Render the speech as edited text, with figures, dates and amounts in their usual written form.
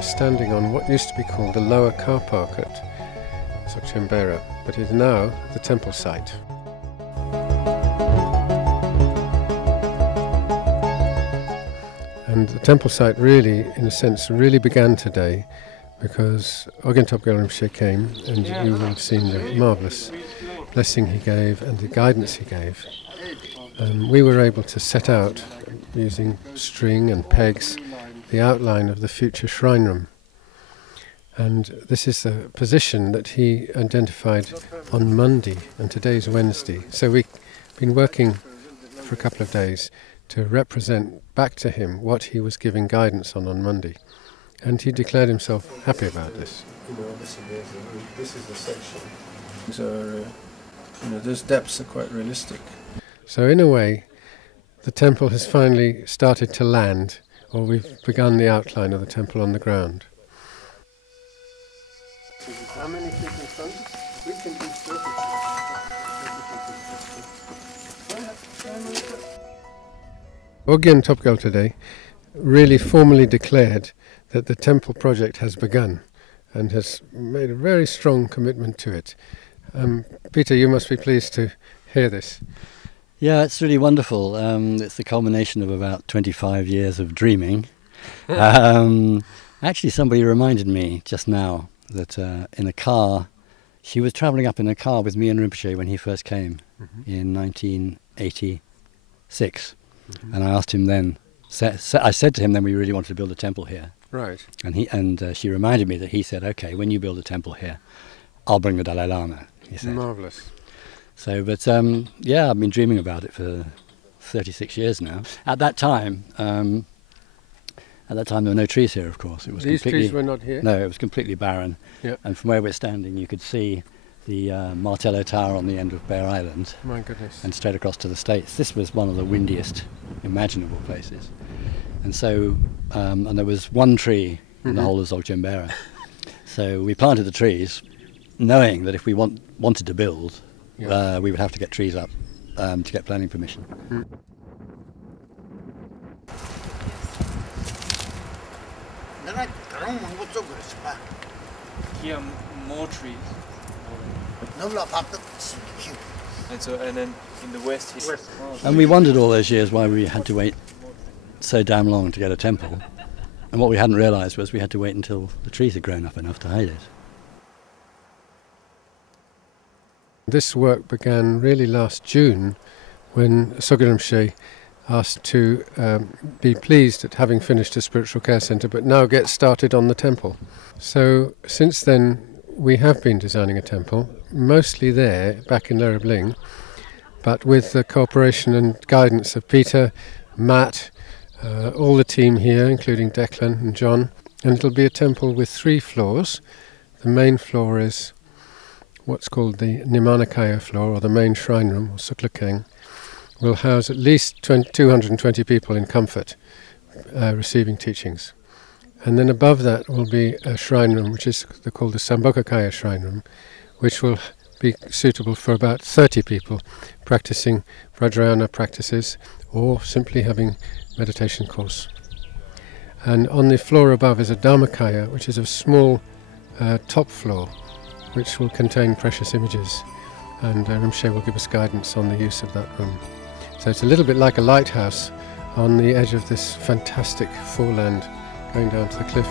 we're standing on what used to be called the lower car park at Dzogchen Beara, but is now the temple site. And the temple site really, in a sense, really began today because Orgyen Tobgyal came, and you will have seen the marvellous blessing he gave and the guidance he gave. We were able to set out, using string and pegs, the outline of the future shrine room. And this is the position that he identified on Monday, and today's Wednesday. So we've been working for a couple of days to represent back to him what he was giving guidance on Monday. And he declared himself happy about this. This is the section. So, those depths are quite realistic. So in a way, the temple has finally started to land, or we've begun the outline of the temple on the ground. How many feet in front? We can do 30. Orgyen Tobgyal today really formally declared that the temple project has begun and has made a very strong commitment to it. Peter, you must be pleased to hear this. Yeah, it's really wonderful. It's the culmination of about 25 years of dreaming. Actually, somebody reminded me just now that in a car, she was travelling up in a car with me and Rinpoche when he first came in 1986. And I asked him then, I said to him then we really wanted to build a temple here. Right. And she reminded me that he said, okay, when you build a temple here, I'll bring the Dalai Lama, he said. Marvellous. So, but yeah, I've been dreaming about it for 36 years now. At that time there were no trees here, of course. It was These trees were not here? No, it was completely barren. Yep. And from where we're standing, you could see the Martello Tower on the end of Bear Island. My goodness. And straight across to the States. This was one of the windiest imaginable places. And so, and there was one tree in the whole of Dzogchen Beara. So we planted the trees, knowing that if we wanted to build, we would have to get trees up to get planning permission. Here are more trees. And then in the west. And we wondered all those years why we had to wait so damn long to get a temple. And what we hadn't realised was we had to wait until the trees had grown up enough to hide it. This work began really last June when Rinpoche asked to be pleased at having finished a spiritual care centre but now get started on the temple. So since then we have been designing a temple, mostly there, back in Lerabling, but with the cooperation and guidance of Peter, Matt, all the team here, including Declan and John. And it'll be a temple with 3 floors. The main floor is what's called the Nimanakaya floor, or the main shrine room, or Suklakeng. Will house at least 220 people in comfort, receiving teachings. And then above that will be a shrine room, which is called the Sambhogakaya shrine room, which will be suitable for about 30 people practicing Vajrayana practices or simply having meditation course. And on the floor above is a Dharmakaya, which is a small top floor, which will contain precious images. And Rinpoche will give us guidance on the use of that room. So it's a little bit like a lighthouse on the edge of this fantastic foreland going down to the cliff.